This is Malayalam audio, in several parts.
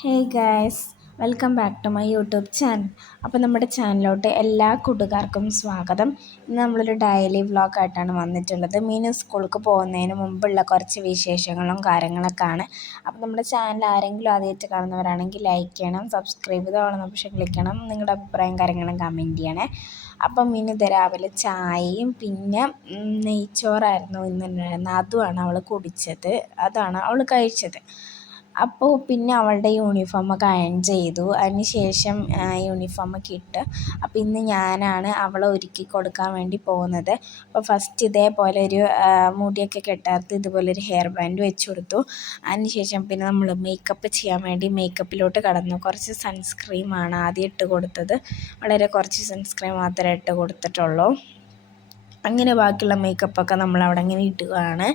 Hey guys, welcome back to my YouTube channel. അപ്പോൾ നമ്മുടെ ചാനലിലോട്ട് എല്ലാ കൂട്ടുകാർക്കും സ്വാഗതം. ഇന്ന് നമ്മളൊരു ഡെയിലി വ്ളോഗായിട്ടാണ് വന്നിട്ടുള്ളത്. മീനു സ്കൂൾക്ക് പോകുന്നതിന് മുമ്പുള്ള കുറച്ച് വിശേഷങ്ങളും കാര്യങ്ങളൊക്കെയാണ്. അപ്പോൾ നമ്മുടെ ചാനൽ ആരെങ്കിലും ആദ്യമായിട്ട് കാണുന്നവരാണെങ്കിൽ ലൈക്ക് ചെയ്യണം, സബ്സ്ക്രൈബ് ചെയ്ത് ഓപ്ഷൻ ക്ലിക്ക് ചെയ്യണം, നിങ്ങളുടെ അഭിപ്രായം കാര്യങ്ങളും കമൻറ്റ് ചെയ്യണേ. അപ്പം മീനു ഇത് രാവിലെ ചായയും പിന്നെ നെയ്ച്ചോറായിരുന്നു ഇന്നുണ്ടായിരുന്നത്. അതുമാണ് അവൾ കുടിച്ചത്, അതാണ് അവൾ കഴിച്ചത്. അപ്പോൾ പിന്നെ അവളുടെ യൂണിഫോമൊക്കെ അയൺ ചെയ്തു. അതിന് ശേഷം യൂണിഫോമൊക്കെ ഇട്ട് അപ്പോൾ ഇന്ന് ഞാനാണ് അവളെ ഒരുക്കി കൊടുക്കാൻ വേണ്ടി പോകുന്നത്. അപ്പോൾ ഫസ്റ്റ് ഇതേപോലെ ഒരു മുടിയൊക്കെ കെട്ടാർത്ത് ഇതുപോലൊരു ഹെയർ ബാൻഡ് വെച്ച് കൊടുത്തു. അതിന് ശേഷം പിന്നെ നമ്മൾ മേക്കപ്പ് ചെയ്യാൻ വേണ്ടി മേക്കപ്പിലോട്ട് കടന്നു. കുറച്ച് സൺസ്ക്രീമാണ് ആദ്യം ഇട്ട് കൊടുത്തത്. വളരെ കുറച്ച് സൺസ്ക്രീൻ മാത്രമേ ഇട്ട് കൊടുത്തിട്ടുള്ളൂ. അങ്ങനെ ബാക്കിയുള്ള മേക്കപ്പൊക്കെ നമ്മളവിടെ ഇങ്ങനെ ഇടുകയാണ്.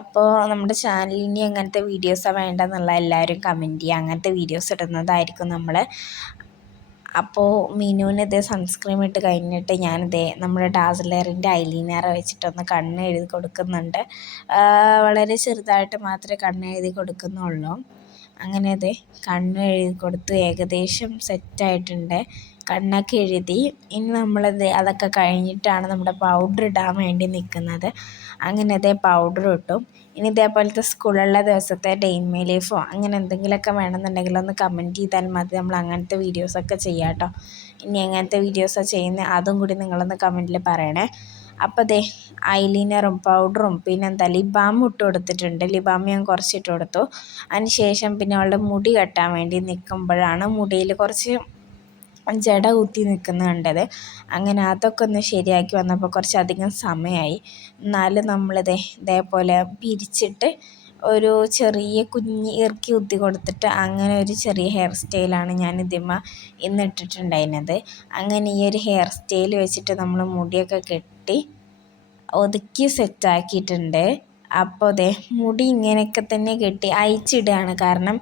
അപ്പോൾ നമ്മുടെ ചാനലിൽ ഇനി അങ്ങനത്തെ വീഡിയോസാണ് വേണ്ടതെന്നുള്ള എല്ലാവരും കമൻറ്റ് ചെയ്യുക. അങ്ങനത്തെ വീഡിയോസ് ഇടുന്നതായിരിക്കും നമ്മൾ. അപ്പോൾ മീനുവിന് ഇതേ സൺസ്ക്രീം ഇട്ട് കഴിഞ്ഞിട്ട് ഞാനിതേ നമ്മുടെ ഡാസ്ലറിൻ്റെ ഐലൈനർ വെച്ചിട്ടൊന്ന് കണ്ണ് എഴുതി കൊടുക്കുന്നുണ്ട്. വളരെ ചെറുതായിട്ട് മാത്രമേ കണ്ണ് എഴുതി കൊടുക്കുന്നുള്ളൂ. അങ്ങനെ അതെ കണ്ണ് എഴുതി കൊടുത്തു. ഏകദേശം സെറ്റായിട്ടുണ്ട്. കണ്ണൊക്കെ എഴുതി. ഇനി നമ്മളത് അതൊക്കെ കഴിഞ്ഞിട്ടാണ് നമ്മുടെ പൗഡർ ഇടാൻ വേണ്ടി നിൽക്കുന്നത്. അങ്ങനെ അതേ പൗഡർ ഇട്ടു. ഇനി ഇതേപോലത്തെ സ്കൂളുള്ള ദിവസത്തെ ഡേ ഇൻ മൈ ലൈഫോ അങ്ങനെ എന്തെങ്കിലുമൊക്കെ വേണമെന്നുണ്ടെങ്കിൽ ഒന്ന് കമൻറ്റ് ചെയ്താൽ മതി. നമ്മൾ അങ്ങനത്തെ വീഡിയോസൊക്കെ ചെയ്യാം കേട്ടോ. ഇനി എങ്ങനത്തെ വീഡിയോസാണ് ചെയ്യുന്നത് അതും കൂടി നിങ്ങളൊന്ന് കമൻറ്റിൽ പറയണേ. അപ്പോൾ ദേ ഐലൈനറും പൗഡറും പിന്നെന്താ ലിബാമും ഇട്ട് കൊടുത്തിട്ടുണ്ട്. ലിബാം ഞാൻ കുറച്ചിട്ട് കൊടുത്തു. അതിന് ശേഷം പിന്നെ അവളുടെ മുടി കെട്ടാൻ വേണ്ടി നിൽക്കുമ്പോഴാണ് മുടിയിൽ കുറച്ച് ജട കുത്തി നിൽക്കുന്നത് കണ്ടത്. അങ്ങനെ അതൊക്കെ ഒന്ന് ശരിയാക്കി വന്നപ്പോൾ കുറച്ചധികം സമയമായി. എന്നാലും ഇതേപോലെ പിരിച്ചിട്ട് ഒരു ചെറിയ കുഞ്ഞ് ഇറുക്കി കുത്തി കൊടുത്തിട്ട് അങ്ങനെ ഒരു ചെറിയ ഹെയർ സ്റ്റൈലാണ് ഞാൻ ഇന്ന് ഇട്ടിട്ടുണ്ടായിരുന്നത്. അങ്ങനെ ഈ ഒരു ഹെയർ സ്റ്റൈൽ വെച്ചിട്ട് നമ്മൾ മുടിയൊക്കെ കെട്ടി ഒതുക്കി സെറ്റാക്കിയിട്ടുണ്ട്. അപ്പോൾ മുടി ഇങ്ങനെയൊക്കെ തന്നെ കെട്ടി അയച്ചിടുകയാണ്. കാരണം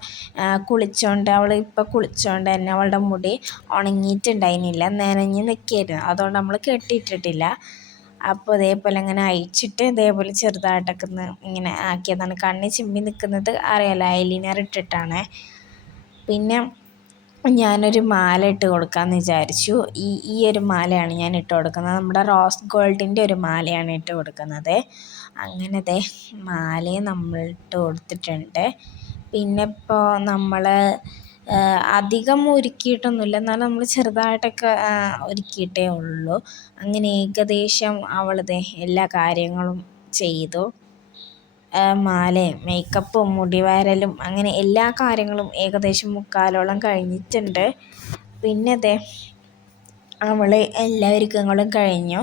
അവൾ ഇപ്പോൾ കുളിച്ചോണ്ട് തന്നെ അവളുടെ മുടി ഉണങ്ങിയിട്ടുണ്ടായിരുന്നില്ല, നനഞ്ഞ് നിൽക്കുകയായിരുന്നു. അതുകൊണ്ട് നമ്മൾ കെട്ടിയിട്ടിട്ടില്ല. അപ്പോൾ ഇതേപോലെ ഇങ്ങനെ അയച്ചിട്ട് ഇതേപോലെ ചെറുതായിട്ടൊക്കെ ഒന്ന് ഇങ്ങനെ ആക്കിയതാണ്. കണ്ണ് ചിമ്മി നിൽക്കുന്നത് അറിയാലോ, ഐലൈനർ ഇട്ടിട്ടാണ്. പിന്നെ ഞാനൊരു മാല ഇട്ട് കൊടുക്കാമെന്ന് വിചാരിച്ചു. ഈ ഒരു മാലയാണ് ഞാൻ ഇട്ട് കൊടുക്കുന്നത്. നമ്മുടെ റോസ് ഗോൾഡിൻ്റെ ഒരു മാലയാണ് ഇട്ട് കൊടുക്കുന്നത്. അങ്ങനെ മാലയും നമ്മൾ ഇട്ട് കൊടുത്തിട്ടുണ്ട്. പിന്നെ ഇപ്പോൾ നമ്മൾ അധികം ഒരുക്കിയിട്ടൊന്നുമില്ല, എന്നാലും നമ്മൾ ചെറുതായിട്ടൊക്കെ ഒരുക്കിയിട്ടേ ഉള്ളൂ. അങ്ങനെ ഏകദേശം അവൾ എല്ലാ കാര്യങ്ങളും ചെയ്തു. മാലയും മേക്കപ്പും മുടിവാരലും അങ്ങനെ എല്ലാ കാര്യങ്ങളും ഏകദേശം മുക്കാലോളം കഴിഞ്ഞിട്ടുണ്ട്. പിന്നെ അവൾ എല്ലാ ഒരുക്കങ്ങളും കഴിഞ്ഞു.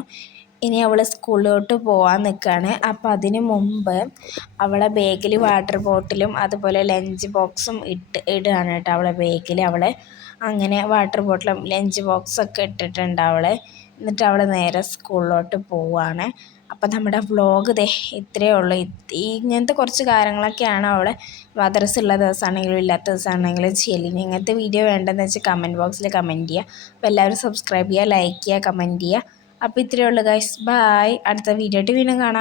ഇനി അവൾ സ്കൂളിലോട്ട് പോകാൻ നിൽക്കുകയാണ്. അപ്പോൾ അതിന് മുമ്പ് അവളെ ബാഗിൽ വാട്ടർ ബോട്ടിലും അതുപോലെ ലഞ്ച് ബോക്സും ഇടുകയാണ് കേട്ടോ. അവളെ ബാഗിൽ അങ്ങനെ വാട്ടർ ബോട്ടിലും ലഞ്ച് ബോക്സൊക്കെ ഇട്ടിട്ടുണ്ട് അവൾ. എന്നിട്ട് അവൾ നേരെ സ്കൂളിലോട്ട് പോവുകയാണ്. അപ്പം നമ്മുടെ വ്ളോഗ് ഇത്രയേ ഉള്ളൂ. ഇങ്ങനത്തെ കുറച്ച് കാര്യങ്ങളൊക്കെയാണ് അവളെ മദ്രസ ഉള്ള ദിവസമാണെങ്കിലും ഇല്ലാത്ത ദിവസമാണെങ്കിലും ചെയ്യലിന്. ഇങ്ങനത്തെ വീഡിയോ വേണ്ടതെന്ന് വെച്ചാൽ കമൻറ്റ് ബോക്സിൽ കമൻറ്റ് ചെയ്യുക. അപ്പോൾ എല്ലാവരും സബ്സ്ക്രൈബ് ചെയ്യുക, ലൈക്ക് ചെയ്യുക, കമൻറ്റ് ചെയ്യുക. അപ്പോൾ ഇത്രയേ ഉള്ളൂ ഗൈസ്. ബൈ. അടുത്ത വീഡിയോ ആയിട്ട് വീണ്ടും കാണാം.